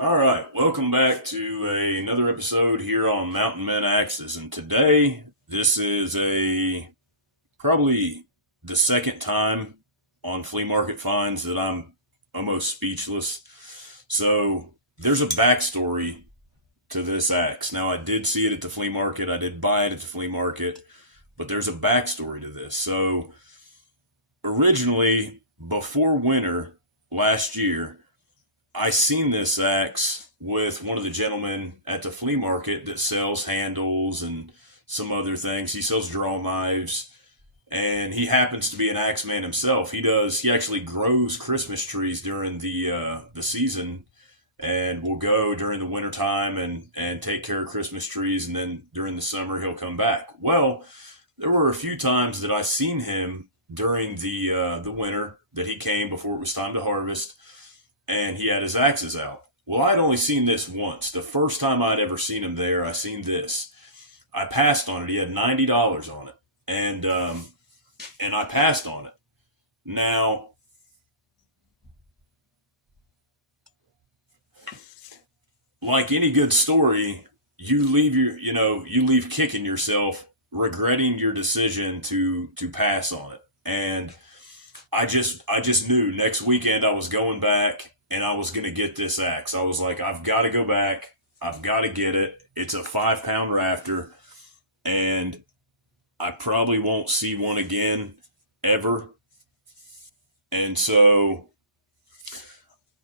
All right, welcome back to another episode here on Mountain Men Axes, and today this is a probably the second time on flea market finds that I'm almost speechless. So there's a backstory to this axe. Now I did see it at the flea market, I did buy it at the flea market, but there's a backstory to this. So originally, before winter last year, I seen this axe with one of the gentlemen at the flea market that sells handles and some other things. He sells draw knives, and he happens to be an axe man himself. He actually grows Christmas trees during the season, and will go during the wintertime and take care of Christmas trees, and then during the summer he'll come back. Well, there were a few times that I seen him during the winter that he came before it was time to harvest, and he had his axes out. Well, I'd only seen this once. The first time I'd ever seen him there, I seen this. I passed on it. He had $90 on it, and I passed on it. Now, like any good story, you leave kicking yourself, regretting your decision to pass on it. And I just knew next weekend I was going back and I was gonna get this axe. I was like, I've got to go back. I've got to get it. It's a 5 pound rafter, and I probably won't see one again ever. And so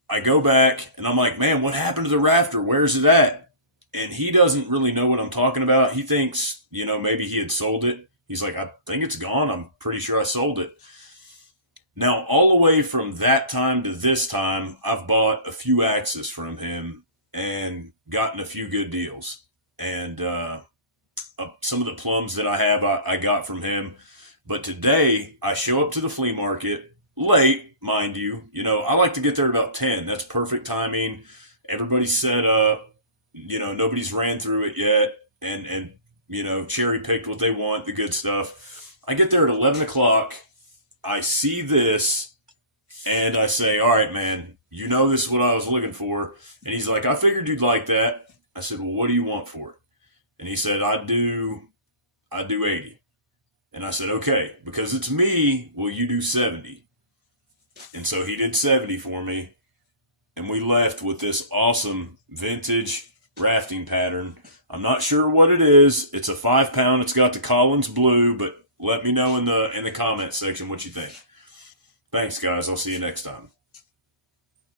I go back and I'm like, man, what happened to the rafter? Where's it at? And he doesn't really know what I'm talking about. He thinks, maybe he had sold it. He's like, I think it's gone. I'm pretty sure I sold it. Now, all the way from that time to this time, I've bought a few axes from him and gotten a few good deals. And some of the plums that I have, I got from him. But today, I show up to the flea market late, mind you. I like to get there about 10. That's perfect timing. Everybody's set up. Nobody's ran through it yet. And cherry picked what they want, the good stuff. I get there at 11 o'clock. I see this, and I say, all right, man, this is what I was looking for. And he's like, I figured you'd like that. I said, well, what do you want for it? And he said, I do 80. And I said, okay, because it's me, will you do 70? And so he did 70 for me, and we left with this awesome vintage rafting pattern. I'm not sure what it is. It's a 5 pound. It's got the Collins blue, but let me know in the comment section what you think. Thanks, guys. I'll see you next time.